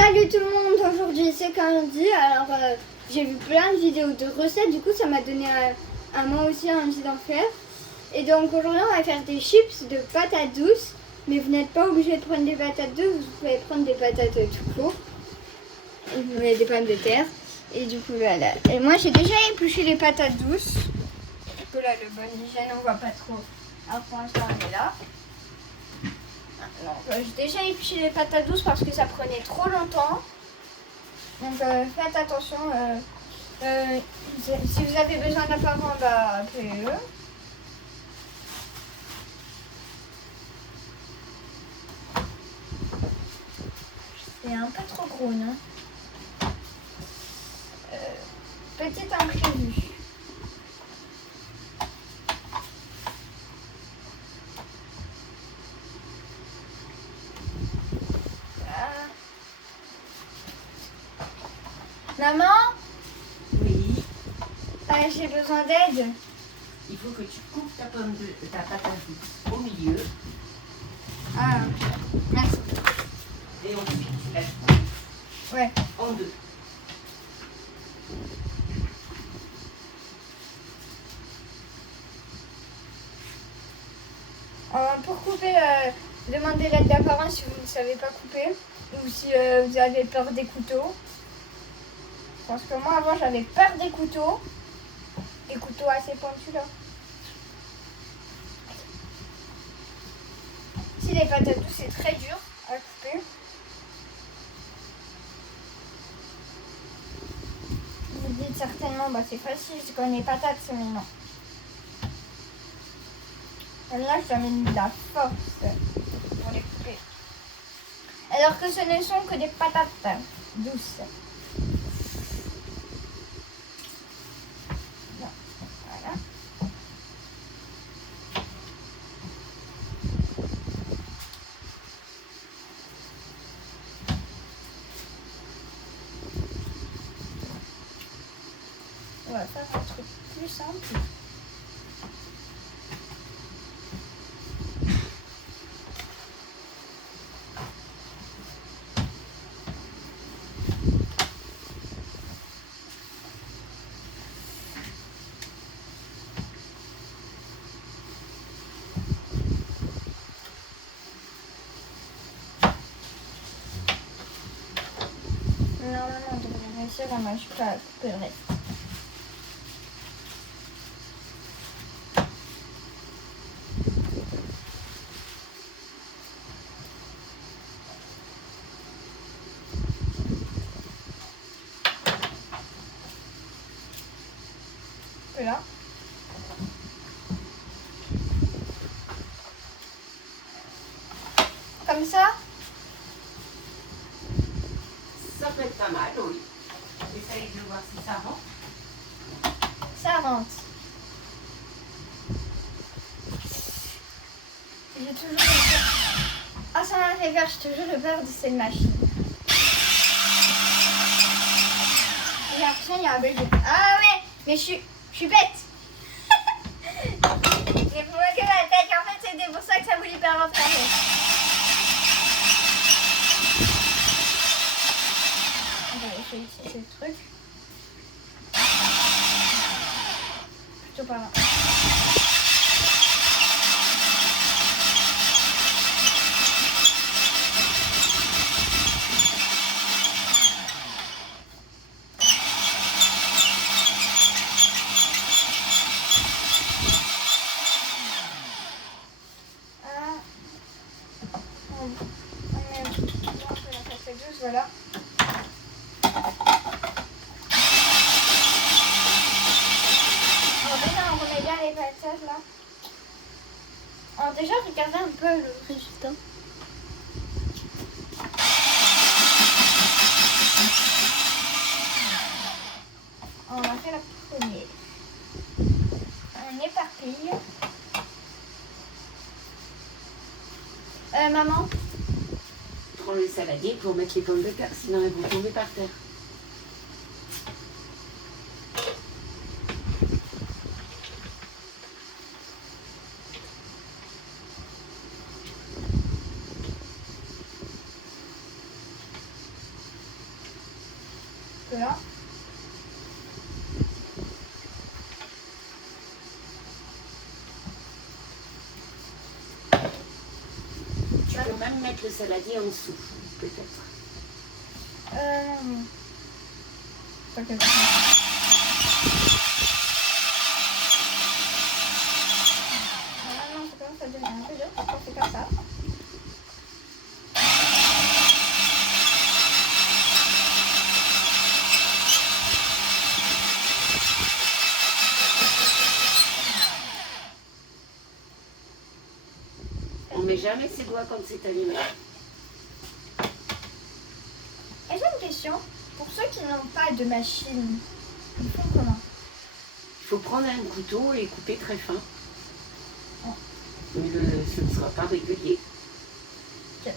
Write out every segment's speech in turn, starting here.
Salut tout le monde, aujourd'hui c'est Candy. Alors j'ai vu plein de vidéos de recettes, du coup ça m'a donné à moi aussi envie d'en faire. Et donc aujourd'hui on va faire des chips de patates douces. Mais vous n'êtes pas obligé de prendre des patates douces, vous pouvez prendre des patates tout court. Et vous mettez des pommes de terre. Et du coup voilà. Et moi j'ai déjà épluché les patates douces. Du coup là le bon hygiène on voit pas trop. Alors pour l'instant on est là. J'ai déjà épluché les patates douces parce que ça prenait trop longtemps. Donc faites attention. Si vous avez besoin d'un parent, bah, appelez-le. C'est un peu trop gros, non? Petit imprévu. Maman? Oui. J'ai besoin d'aide. Il faut que tu coupes ta patate douce au milieu. Ah, merci. Et ensuite tu la coupes Ouais. en deux. Pour couper, demandez l'aide d'un parent si vous ne savez pas couper. Ou si vous avez peur des couteaux. Parce que moi avant j'avais peur des couteaux. Des couteaux assez pointus là. Si les patates douces c'est très dur à couper. Vous dites certainement bah c'est facile, je connais les patates, mais non. Là je dois mettre de la force pour les couper. Alors que ce ne sont que des patates douces. Voilà. On va faire un truc plus simple. Normalement, on devrait réussir, moi je peux couper le reste. Là. Comme ça. Ça peut être pas mal, oui. Essaye de voir si ça rentre. Ça rentre. J'ai toujours le peur. Ah, ça m'a fait peur, j'ai toujours le peur de cette machine. J'ai l'impression qu'il y a un bug. Ah ouais, mais je suis bête. J'ai bloqué la tête, en fait c'était pour ça que ça voulait pas rentrer. Je vais utiliser le truc. Plutôt pas là. Voilà. Alors déjà, on remet bien les patates là. Alors déjà, regardez un peu le résultat. On a fait la première. On éparpille. Maman? Prends le saladier pour mettre les pommes de terre, sinon elles vont tomber par terre. peu là. Tu peux même mettre le saladier en dessous, peut-être. Non. T'inquiète. Non, c'est pas ça devient un peu dur quand on fait comme ça. On met jamais ses doigts quand c'est allumé. Et j'ai une question. Pour ceux qui n'ont pas de machine, ils font comment? Il faut prendre un couteau et couper très fin. Oh. Mais ce ne sera pas régulier. Ok.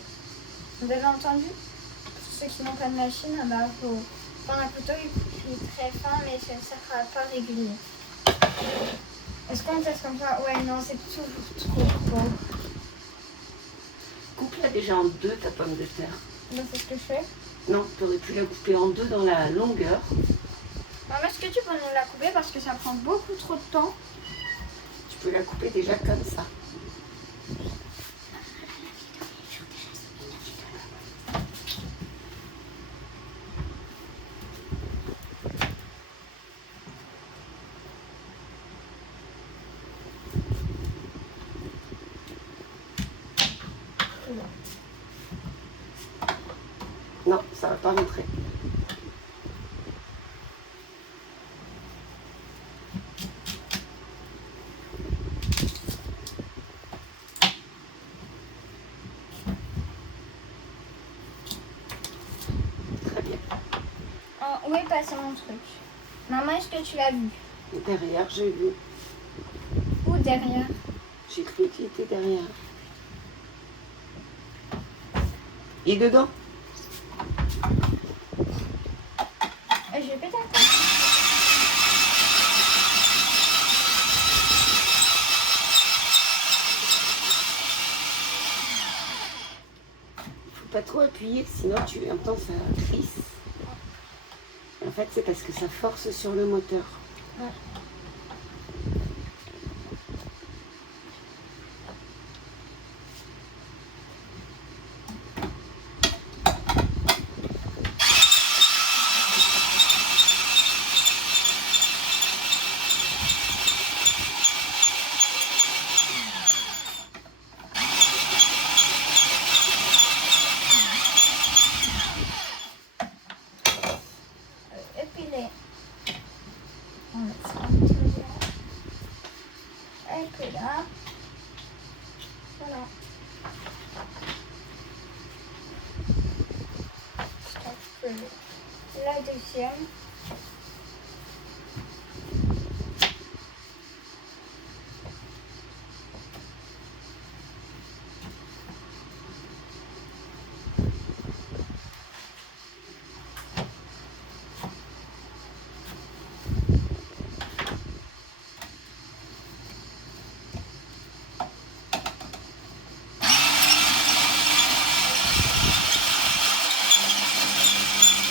Vous avez entendu? Pour ceux qui n'ont pas de machine, il faut prendre un couteau et couper très fin, mais ça ne sera pas régulier. Est-ce qu'on teste comme ça? Ouais, non, c'est toujours trop gros. Coupe-la déjà en deux, ta pomme de terre. Donc, c'est ce que je fais. Non, tu aurais pu la couper en deux dans la longueur. Maman, est-ce que tu peux nous la couper parce que ça prend beaucoup trop de temps? Tu peux la couper déjà comme ça. Non, ça va pas rentrer. Très bien. Oh, où est passé mon truc? Maman, est-ce que tu l'as vu? Derrière, j'ai vu. Où derrière? J'ai cru qu'il était derrière. Il est dedans? Je vais péter un coup. Faut pas trop appuyer, sinon tu entends ça glisse. En fait, c'est parce que ça force sur le moteur. Ouais. Épiler. On va mettre ça un petit peu là. Et puis là. Voilà. La deuxième.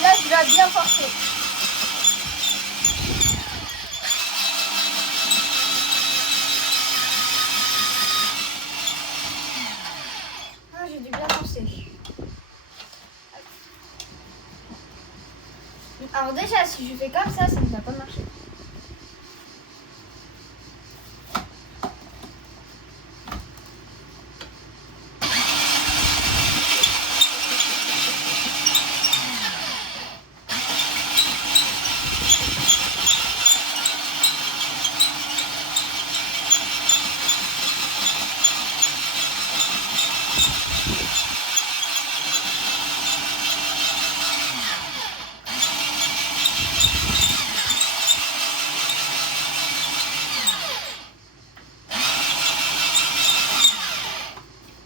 Là, je dois bien forcer. Ah, j'ai dû bien forcer. Alors déjà, si je fais comme ça ne va pas marcher.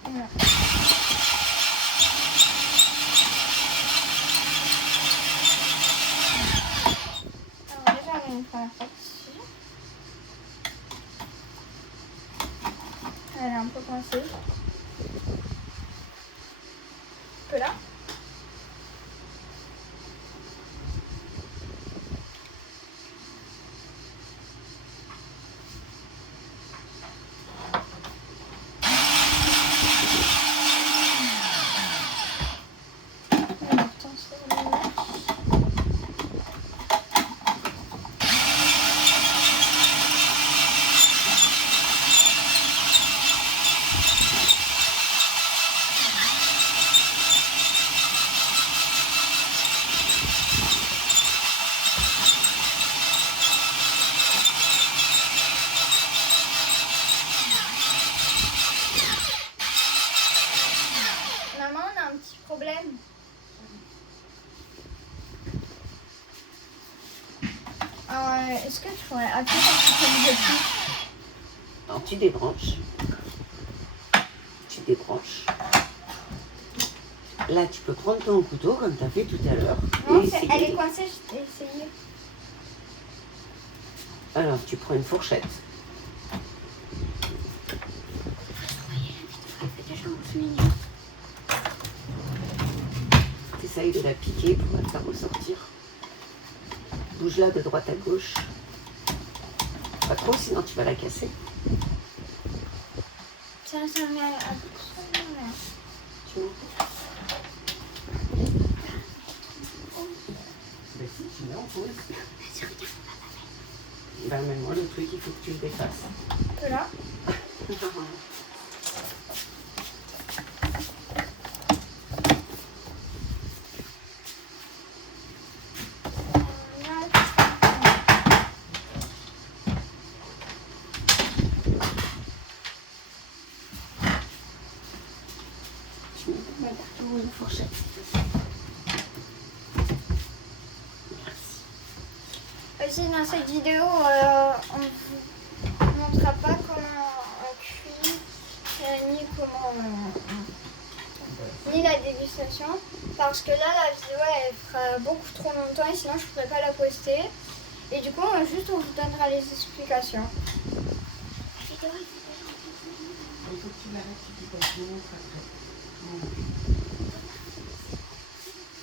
Voilà. Alors déjà, on va faire ça ici. Elle est un peu coincée. Un peu là. Est-ce que je pourrais appuyer sur le bouton? Alors tu débranches. Tu débranches. Là, tu peux prendre ton couteau comme tu as fait tout à l'heure. Non, et essayer. elle est coincée, je t'ai essayé. Alors, tu prends une fourchette. Tu essayes de la piquer pour la faire ressortir. Bouge-la de droite à gauche. Pas trop, sinon tu vas la casser. Ça met absolument rien. Tu vois? Ben si, tu mets en pause. Ben mais moi, le truc, il faut que tu le dépasses. Que là. Tu mets pas mal partout une fourchette. Aussi dans cette vidéo, on ne vous montrera pas comment on cuit, ni comment ni la dégustation, parce que là la vidéo elle fera beaucoup trop longtemps et sinon je ne pourrais pas la poster. Et du coup juste on vous donnera les explications. Il faut que tu l'arrêtes, tu peux te montrer après.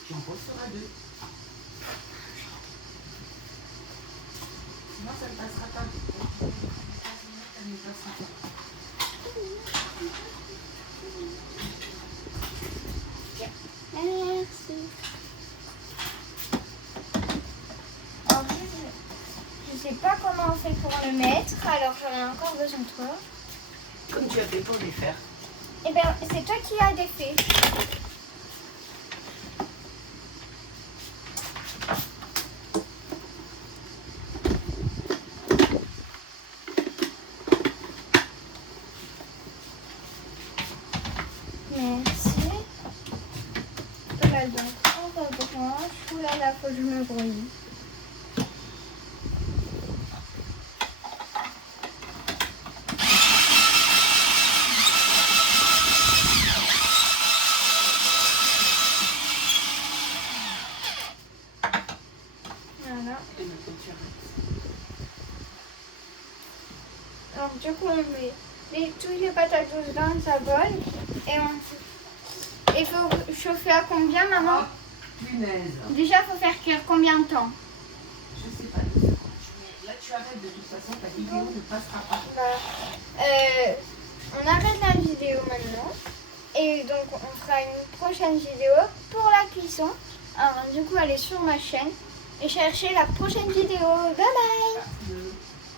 Tu en posteras deux. Sinon, ça ne passera pas. Ça ne passera pas. Merci. Alors, je sais pas comment on fait pour le mettre, alors j'en ai encore besoin de toi. Comme tu as fait pour les faire. Eh bien, c'est toi qui as défait. Merci. Là, donc, on rebranche. Oulala, faut que je me brouille. Voilà. Et maintenant, tu arrêtes. Alors, du coup, on met toutes les patates douces dans sa bol. Et il faut chauffer à combien, maman? Punaise. Déjà, il faut faire cuire combien de temps? Je sais pas. Là, tu arrêtes de toute façon. Ta vidéo ne passera pas. On arrête la vidéo maintenant. Et donc, on fera une prochaine vidéo pour la cuisson. Alors, du coup, allez sur ma chaîne et cherchez la prochaine vidéo. Bye bye!